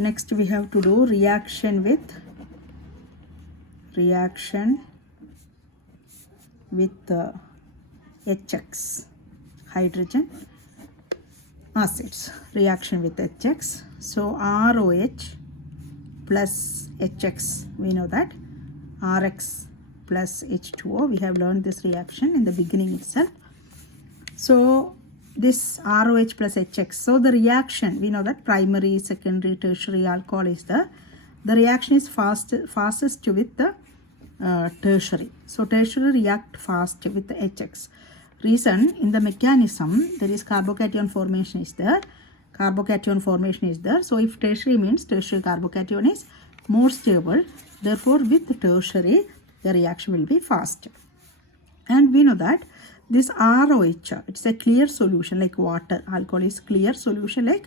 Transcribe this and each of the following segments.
Next we have to do reaction with HX, hydrogen acids, reaction with HX. So ROH plus HX, we know that RX plus H2O, we have learned this reaction in the beginning itself. So this ROH plus HX, so the reaction, we know that primary, secondary, tertiary alcohol is the reaction is fastest with the tertiary. So tertiary react fast with the HX. Reason, in the mechanism there is carbocation formation is there. So if tertiary means tertiary carbocation is more stable, therefore with tertiary the reaction will be fast. And we know that this ROH, it's a clear solution like water. Alcohol is clear solution like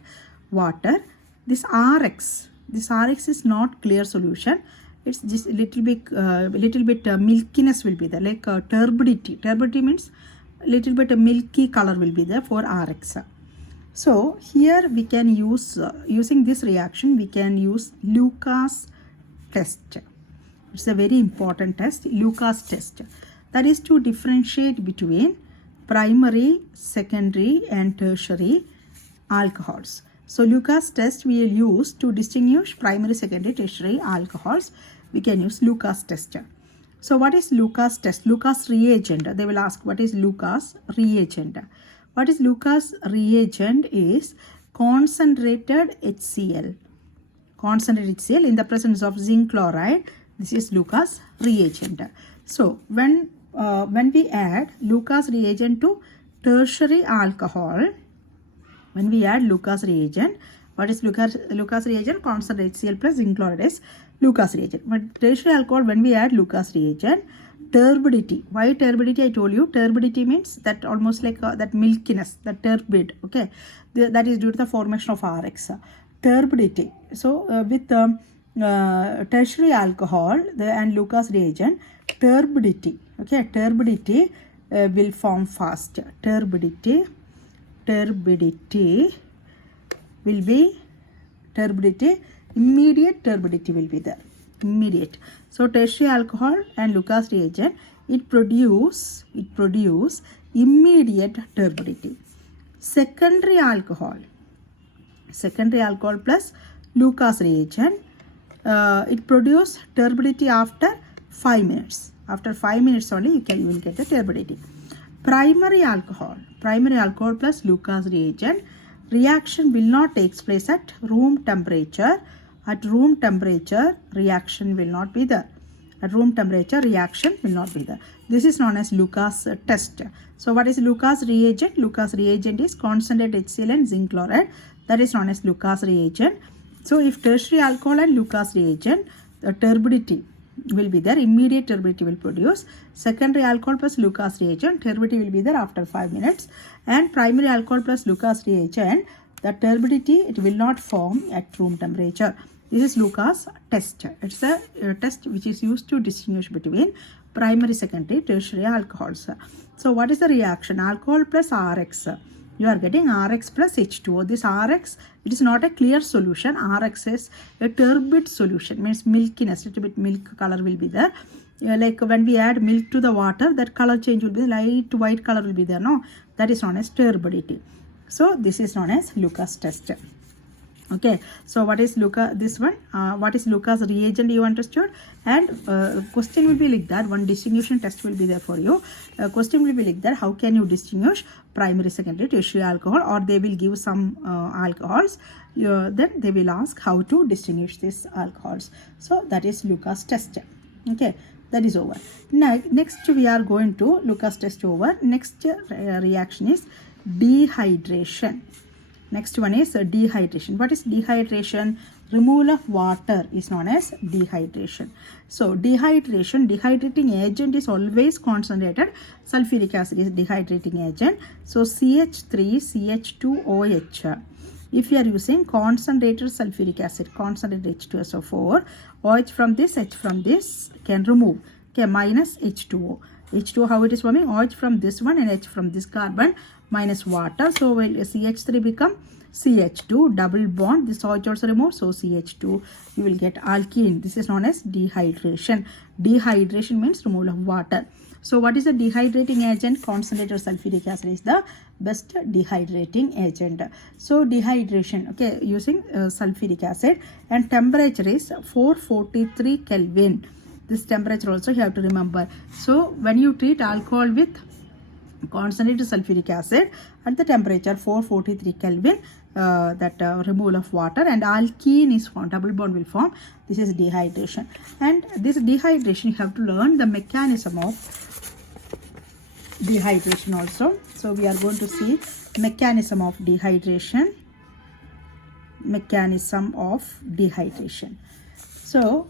water. This RX is not clear solution. It's just a little bit milkiness will be there, like turbidity. Turbidity means little bit milky color will be there for RX. So here we can use using this reaction we can use Lucas test. It's a very important test, Lucas test. That is to differentiate between primary, secondary and tertiary alcohols. So Lucas test we will use to distinguish primary, secondary, tertiary alcohols. We can use Lucas test. So what is Lucas test? Lucas reagent. They will ask what is Lucas reagent. What is Lucas reagent is concentrated HCl. Concentrated HCl in the presence of zinc chloride. This is Lucas reagent. So when we add Lucas reagent to tertiary alcohol, when we add Lucas reagent, what is Lucas reagent? Concentrated HCl plus zinc chloride is Lucas reagent. But tertiary alcohol, when we add Lucas reagent, turbidity. Why turbidity? I told you turbidity means that almost like that milkiness, the turbid. Okay, that is due to the formation of RX. Turbidity. So with tertiary alcohol and Lucas reagent, turbidity. Okay, turbidity will form fast. Turbidity will be immediate turbidity will be there. Immediate. So tertiary alcohol and Lucas reagent, it produce immediate turbidity. Secondary alcohol plus Lucas reagent, it produce turbidity after 5 minutes. After 5 minutes only you will get the turbidity. Primary alcohol plus Lucas reagent, reaction will not take place at room temperature. At room temperature, reaction will not be there. At room temperature, reaction will not be there. This is known as Lucas test. So what is Lucas reagent? Lucas reagent is concentrated HCl and zinc chloride. That is known as Lucas reagent. So if tertiary alcohol and Lucas reagent, the turbidity will be there. Immediate turbidity will produce. Secondary alcohol plus Lucas reagent, turbidity will be there after 5 minutes. And primary alcohol plus Lucas reagent, the turbidity it will not form at room temperature. This is Lucas test. It's a test which is used to distinguish between primary, secondary, tertiary alcohols. So what is the reaction? Alcohol plus RX. You are getting RX plus H2O. This RX, it is not a clear solution. RX is a turbid solution, means milkiness, little bit milk color will be there. Like when we add milk to the water, that color change will be light white color will be there. No, that is known as turbidity. So this is known as Lucas test. Okay, so what is Lucas? This one, what is Lucas reagent? You understood? And question will be like that. One distinguishing test will be there for you. Question will be like that. How can you distinguish primary, secondary, tertiary alcohol? Or they will give some alcohols. Then they will ask how to distinguish these alcohols. So that is Lucas test. Okay, that is over. Now next we are going to Lucas test over. Next reaction is dehydration. Next one is dehydration. What is dehydration? Removal of water is known as dehydration. So dehydration, dehydrating agent is always concentrated. Sulfuric acid is dehydrating agent. So CH3, CH2OH. If you are using concentrated sulfuric acid, concentrated H2SO4, OH from this can remove. Okay, minus H2O. H2O, how it is forming? OH from this one and H from this carbon minus water. So will CH3 become CH2, double bond. This OH also removed, so CH2. You will get alkene. This is known as dehydration. Dehydration means removal of water. So what is the dehydrating agent? Concentrated sulfuric acid is the best dehydrating agent. So dehydration, okay, using sulfuric acid, and temperature is 443 Kelvin. This temperature also you have to remember. So when you treat alcohol with concentrated sulfuric acid at the temperature 443 Kelvin, removal of water, and alkene is formed, double bond will form. This is dehydration. And this dehydration you have to learn the mechanism of dehydration also. So we are going to see mechanism of dehydration. So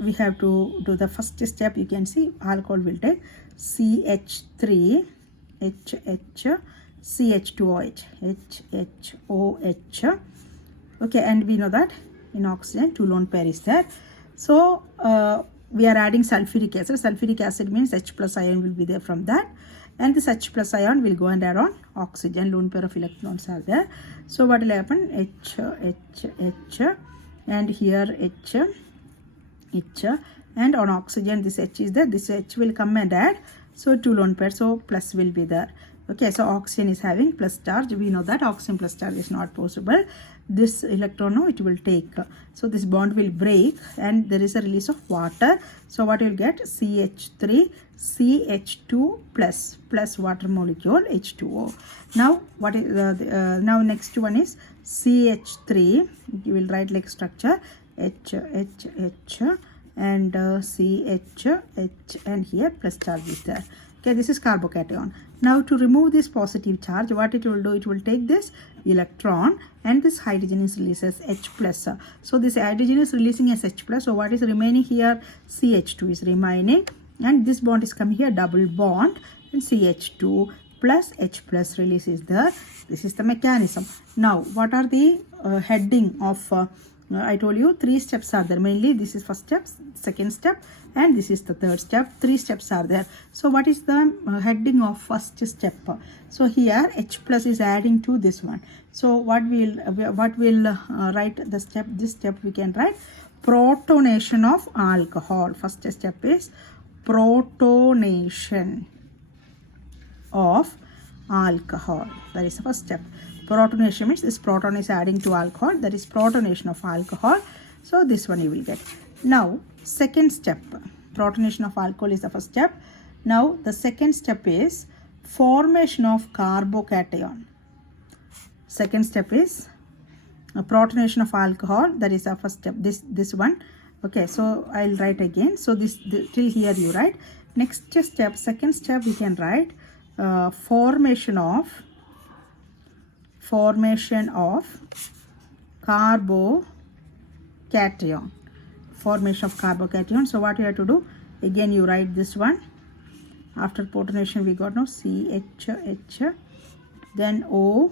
we have to do the first step. You can see alcohol will take CH3 HH CH2OH HHOH. Okay, and we know that in oxygen 2 lone pair is there. So we are adding sulfuric acid. Sulfuric acid means H plus ion will be there from that, and this H plus ion will go and add on oxygen. Lone pair of electrons are there. So what will happen? H, and here H, and on oxygen this H is there. This H will come and add. So 2 lone pair, so plus will be there. Okay, so oxygen is having plus charge. We know that oxygen plus charge is not possible. This electron, no, it will take. So this bond will break and there is a release of water. So what you will get? CH3, CH2 plus water molecule H2O. Now what is now next one is CH3. You will write like structure H and CH, and here plus charge is there. Okay, this is carbocation. Now to remove this positive charge, what it will do? It will take this electron and this hydrogen is released as H plus. So this hydrogen is releasing as H plus. So what is remaining here? CH2 is remaining, and this bond is coming here, double bond, and CH2 plus H plus release is there. This is the mechanism. Now what are the heading of I told you 3 steps are there. Mainly this is first step, second step, and this is the third step. 3 steps are there. So what is the heading of first step? So here H plus is adding to this one. So what will write the step? This step we can write protonation of alcohol. First step is protonation of alcohol. That is the first step. Protonation means this proton is adding to alcohol. That is protonation of alcohol. So this one you will get. Now second step, protonation of alcohol is the first step. Now the second step is formation of carbocation. Second step is protonation of alcohol. That is the first step. This one. Okay, so I'll write again. So till here you write. Next step, second step, we can write formation of carbocation. Formation of carbocation. So what you have to do? Again you write this one. After protonation we got now CH, then OH,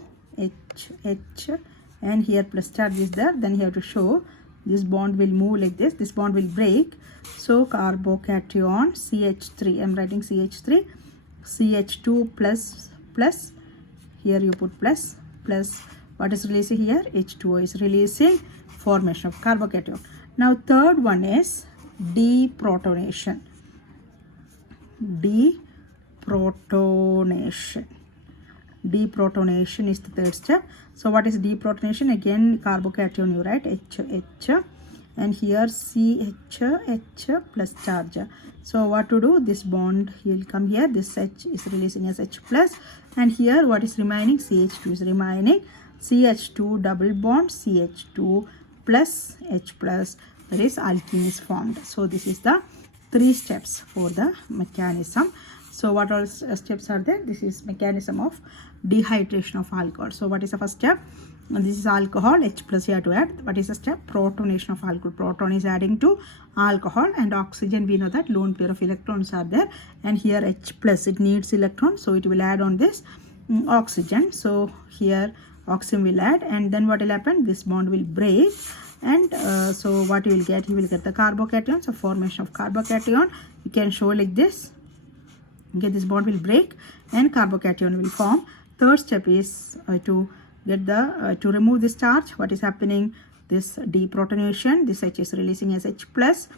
and here plus charge is there. Then you have to show this bond will move like this. This bond will break. So carbocation CH3. I am writing CH3, CH2 plus. Here you put plus. What is releasing here? H2O is releasing, formation of carbocation. Now third one is deprotonation. Deprotonation is the third step. So what is deprotonation? Again carbocation you write H, and here CH plus charge. So what to do? This bond will come here. This H is releasing as H plus, and here what is remaining? CH2 is remaining. CH2 double bond CH2 plus H plus. That is alkene is formed. So this is the 3 steps for the mechanism. So what all steps are there? This is mechanism of dehydration of alcohol. So what is the first step? This is alcohol, H plus you have to add. What is the step? Protonation of alcohol. Proton is adding to alcohol, and oxygen we know that lone pair of electrons are there, and here H plus, it needs electron, so it will add on this oxygen. So here oxygen will add, and then what will happen? This bond will break, and so what you will get? You will get the carbocation. So formation of carbocation, you can show like this. Okay, this bond will break and carbocation will form. Third step is to get the to remove this charge. What is happening? This deprotonation. This H is releasing as H plus.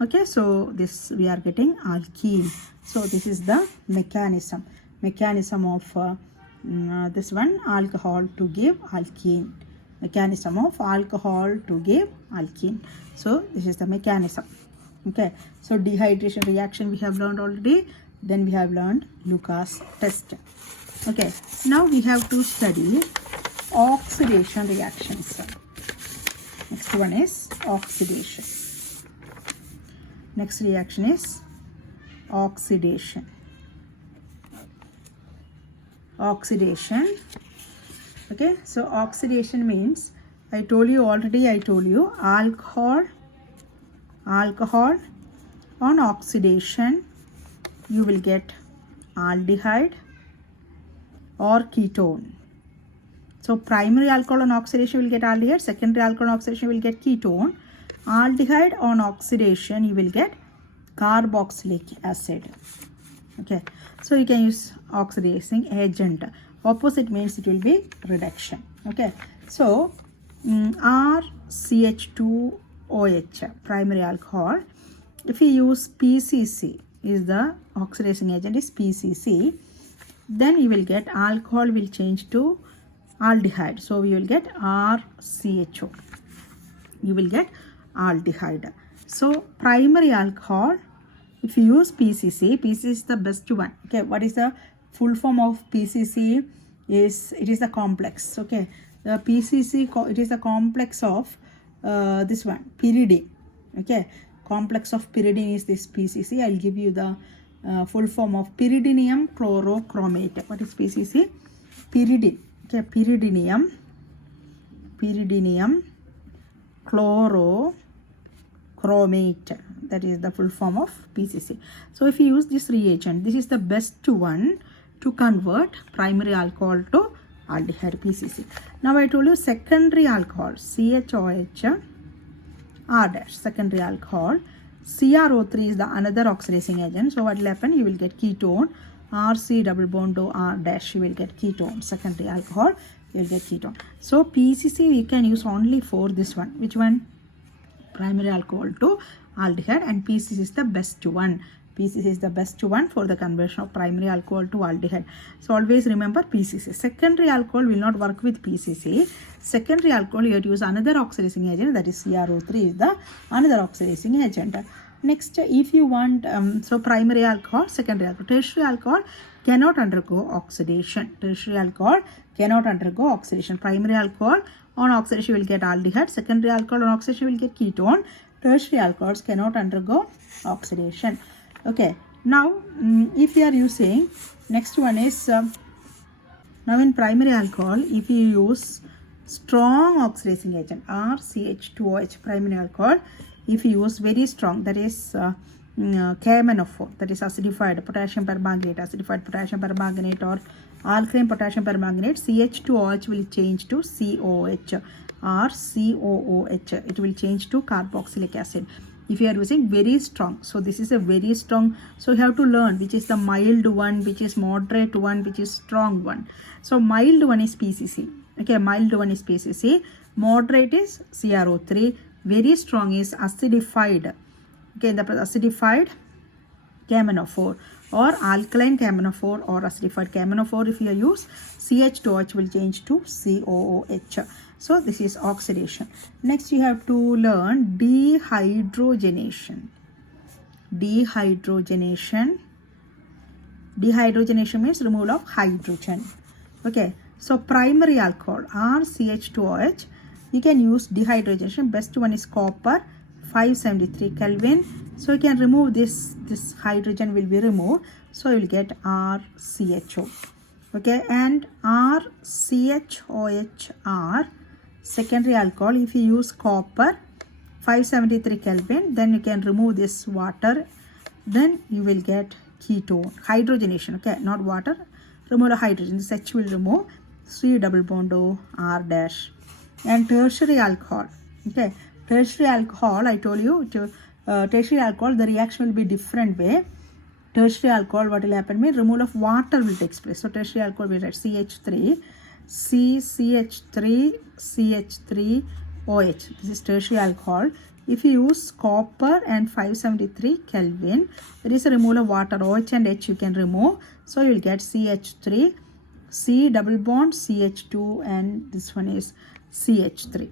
Okay, so this we are getting alkene. So this is the mechanism of this one, alcohol to give alkene. Mechanism of alcohol to give alkene. So this is the mechanism. Okay, so dehydration reaction we have learned already. Then we have learned Lucas test. Okay, now we have to study oxidation reactions. Next one is oxidation. Next reaction is oxidation. Oxidation. Okay, so oxidation means, I told you alcohol on oxidation you will get aldehyde or ketone. So primary alcohol on oxidation will get aldehyde, secondary alcohol on oxidation will get ketone. Aldehyde on oxidation you will get carboxylic acid. Okay, so you can use oxidizing agent. Opposite means it will be reduction. Okay, so RCH2OH, primary alcohol. If you use PCC, is the oxidizing agent is PCC, then you will get alcohol will change to aldehyde. So we will get RCHO. You will get aldehyde. So primary alcohol, if you use PCC, PCC is the best one. Okay, what is the full form of PCC? It is the complex. Okay, the PCC, it is the complex of this one, pyridine. Okay, complex of pyridine is this PCC. I'll give you the full form of pyridinium chlorochromate. What is PCC? Pyridine. Okay, pyridinium chlorochromate. That is the full form of PCC. So if you use this reagent, this is the best one to convert primary alcohol to aldehyde, PCC. Now I told you secondary alcohol, CHOH R dash, secondary alcohol. CrO3 is the another oxidizing agent. So what will happen? You will get ketone. RC double bond to R dash, you will get ketone. Secondary alcohol, you will get ketone. So PCC we can use only for this one. Which one? Primary alcohol to aldehyde, and PCC is the best one. PCC is the best one for the conversion of primary alcohol to aldehyde. So always remember PCC. Secondary alcohol will not work with PCC. Secondary alcohol, you have to use another oxidizing agent, that is CrO3 is the another oxidizing agent. Next, if you want, so primary alcohol, secondary alcohol. Tertiary alcohol cannot undergo oxidation. Tertiary alcohol cannot undergo oxidation. Primary alcohol on oxidation will get aldehyde. Secondary alcohol on oxidation will get ketone. Tertiary alcohols cannot undergo oxidation. Okay, now if you are using, next one is, now in primary alcohol, if you use strong oxidizing agent, RCH2OH, primary alcohol, if you use very strong, that is KMNO4, that is acidified potassium permanganate, or alkaline potassium permanganate, CH2OH will change to COH or COOH. It will change to carboxylic acid. If you are using very strong, so this is a very strong, so you have to learn which is the mild one, which is moderate one, which is strong one. So mild one is PCC. Okay, mild one is PCC, moderate is CrO3, very strong is acidified. Okay, the acidified KMNO4 or alkaline KMNO4 or acidified KMNO4. If you use CH2OH will change to COOH. So this is oxidation. Next you have to learn dehydrogenation. Dehydrogenation means removal of hydrogen. Okay, so primary alcohol RCH2OH, you can use dehydrogenation. Best one is copper, 573 Kelvin. So you can remove this hydrogen will be removed. So you will get RCHO. Okay, and RCHOHR, secondary alcohol, if you use copper, 573 Kelvin, then you can remove this water, then you will get ketone. Hydrogenation, okay, not water, remove the hydrogen, this H will remove. 3 double bond O, R dash. And tertiary alcohol. Okay, tertiary alcohol, I told you, tertiary alcohol, the reaction will be different way. Tertiary alcohol, what will happen means removal of water will take place. So tertiary alcohol will write CH3, CH3, CH3, OH. This is tertiary alcohol. If you use copper and 573 Kelvin, there is a removal of water. OH and H you can remove. So you will get CH3, C double bond, CH2, and this one is CH3.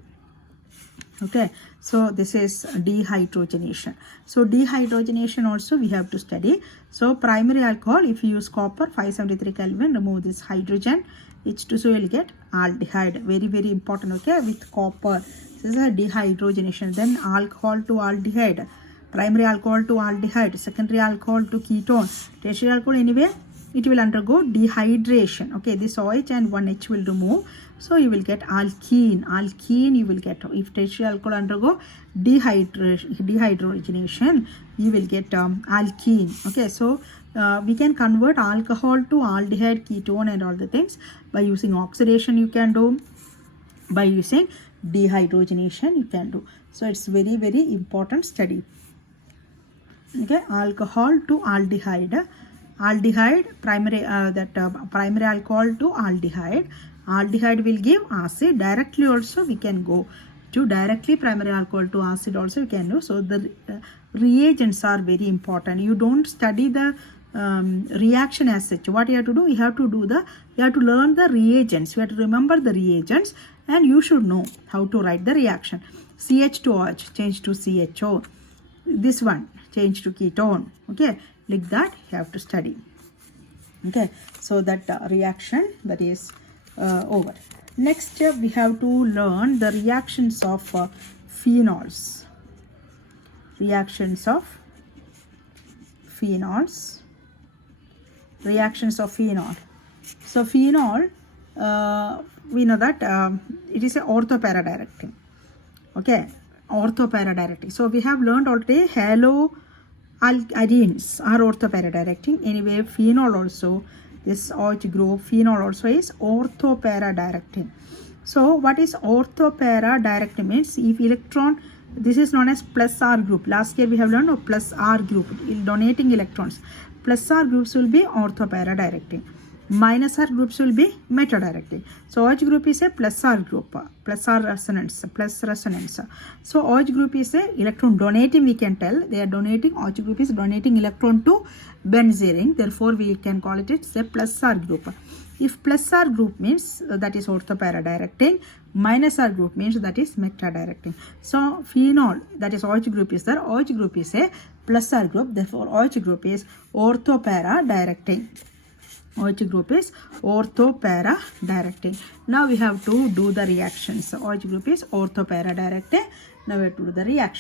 Okay, so this is dehydrogenation. So dehydrogenation also we have to study. So primary alcohol, if you use copper 573 Kelvin, remove this hydrogen, H2, so you will get aldehyde. Very, very important. Okay, with copper, this is a dehydrogenation. Then alcohol to aldehyde, primary alcohol to aldehyde, secondary alcohol to ketone, tertiary alcohol, anyway it will undergo dehydration. Okay, this OH and one H will remove, so you will get alkene. Alkene you will get, if tertiary alcohol undergo dehydrogenation, you will get alkene. Okay, so we can convert alcohol to aldehyde, ketone, and all the things by using oxidation. You can do by using dehydrogenation. You can do. So it's very, very important study. Okay, alcohol to aldehyde. Aldehyde, primary primary alcohol to aldehyde. Aldehyde will give acid. Directly also we can go to directly primary alcohol to acid also we can do. So the reagents are very important. You don't study the reaction as such. What you have to do, you have to learn the reagents. You have to remember the reagents, and you should know how to write the reaction. CH2OH change to CHO. This one change to ketone. Okay, like that you have to study. Okay, so that reaction, that is over. Next we have to learn the reactions of phenols. Reactions of phenol. So phenol, we know that it is a orthopara directing. Okay, orthopara directing. So we have learned already haloarenes are orthopara directing. Anyway, phenol also, this OH group, phenol also is orthopara directing. So what is orthopara directing means, if electron, this is known as plus R group. Last year we have learned of plus R group, donating electrons. Plus R groups will be orthopara directing. Minus R groups will be meta directing. So OH group is a plus R group, plus R resonance, plus resonance. So OH group is a electron donating, we can tell. They are donating, OH group is donating electron to benzene. Therefore we can call it, it's a plus R group. If plus R group means that is orthopara directing, minus R group means that is meta directing. So phenol, that is OH group is there. OH group is a plus R group. Therefore OH group is orthopara directing. OH group is orthopara directing. Now we have to do the reactions. OH group is orthopara directing. Now we have to do the reaction.